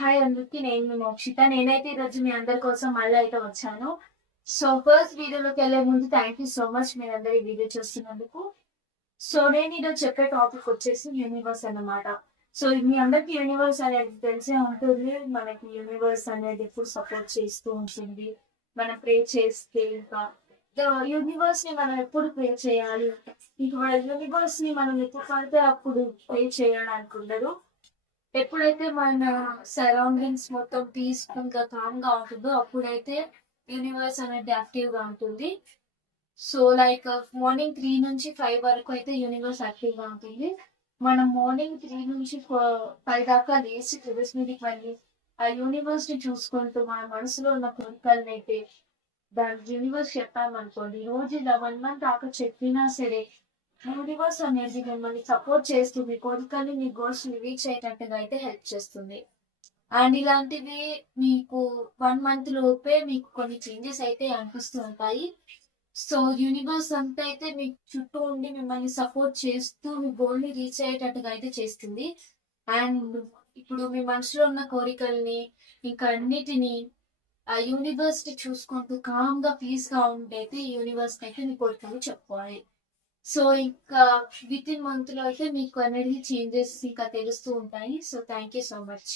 Hi అందరికి, నేను మీ మోక్షిత. నేనైతే ఈరోజు మీ అందరి కోసం మళ్ళీ అయితే వచ్చాను. సో ఫస్ట్ వీడియోలోకి వెళ్ళే ముందు థ్యాంక్ యూ సో మచ్ మీరందరూ ఈ వీడియో చూస్తున్నందుకు. సో నేను ఈరోజు చెప్పే టాపిక్ వచ్చేసి యూనివర్స్ అన్నమాట. సో మీ అందరికి యూనివర్స్ అనేది తెలిసే ఉంటుంది. మనకి యూనివర్స్ అనేది ఎప్పుడు సపోర్ట్ చేస్తూ ఉంటుంది. మనం ప్రే చేస్తే ఇంకా యూనివర్స్ ని మనం ఎప్పుడు ప్రే చేయాలి, ఇంకా యూనివర్స్ ని మనం ఎప్పుడు పడితే అప్పుడు ప్రే చేయడానికి ఉండదు. ఎప్పుడైతే మన సరౌండింగ్స్ మొత్తం పీస్ఫుల్ గా కామ్ గా ఉంటుందో అప్పుడైతే యూనివర్స్ అనేది యాక్టివ్ గా ఉంటుంది. సో లైక్ మార్నింగ్ 3 నుంచి 5 వరకు అయితే యూనివర్స్ యాక్టివ్ గా ఉంటుంది. మనం మార్నింగ్ 3 నుంచి 5 దాకా లేచి టెర్రస్ మీదకి వెళ్ళి ఆ యూనివర్స్ ని చూసుకుంటూ మన మనసులో ఉన్న కోరికల్ని అయితే దాని యూనివర్స్ చెప్పామనుకోండి, రోజు ఇలా 1 మంత్ దాకా చెప్పినా సరే యూనివర్స్ అనేది మిమ్మల్ని సపోర్ట్ చేస్తూ మీ కోరికల్ని, మీ గోల్స్ ని రీచ్ అయ్యేటట్టుగా అయితే హెల్ప్ చేస్తుంది. అండ్ ఇలాంటివి మీకు 1 మంత్ లోపే మీకు కొన్ని చేంజెస్ అయితే అనిపిస్తూ ఉంటాయి. సో యూనివర్స్ అంతా అయితే మీ చుట్టూ ఉండి మిమ్మల్ని సపోర్ట్ చేస్తూ మీ గోల్ ని రీచ్ అయ్యేటట్టుగా అయితే చేస్తుంది. అండ్ ఇప్పుడు మీ మనసులో ఉన్న కోరికల్ని ఇంకా అన్నిటినీ ఆ యూనివర్స్ ని చూసుకుంటూ కామ్ గా పీస్ గా ఉండైతే యూనివర్స్ అయితే మీ కోరికలు చెప్పుకోవాలి. సో ఇంకా విత్ ఇన్ మంత్ లో అయితే మీకు ఎనర్జీ చేంజెస్ ఇంకా తెలుస్తూ ఉంటాయి. So thank you so much.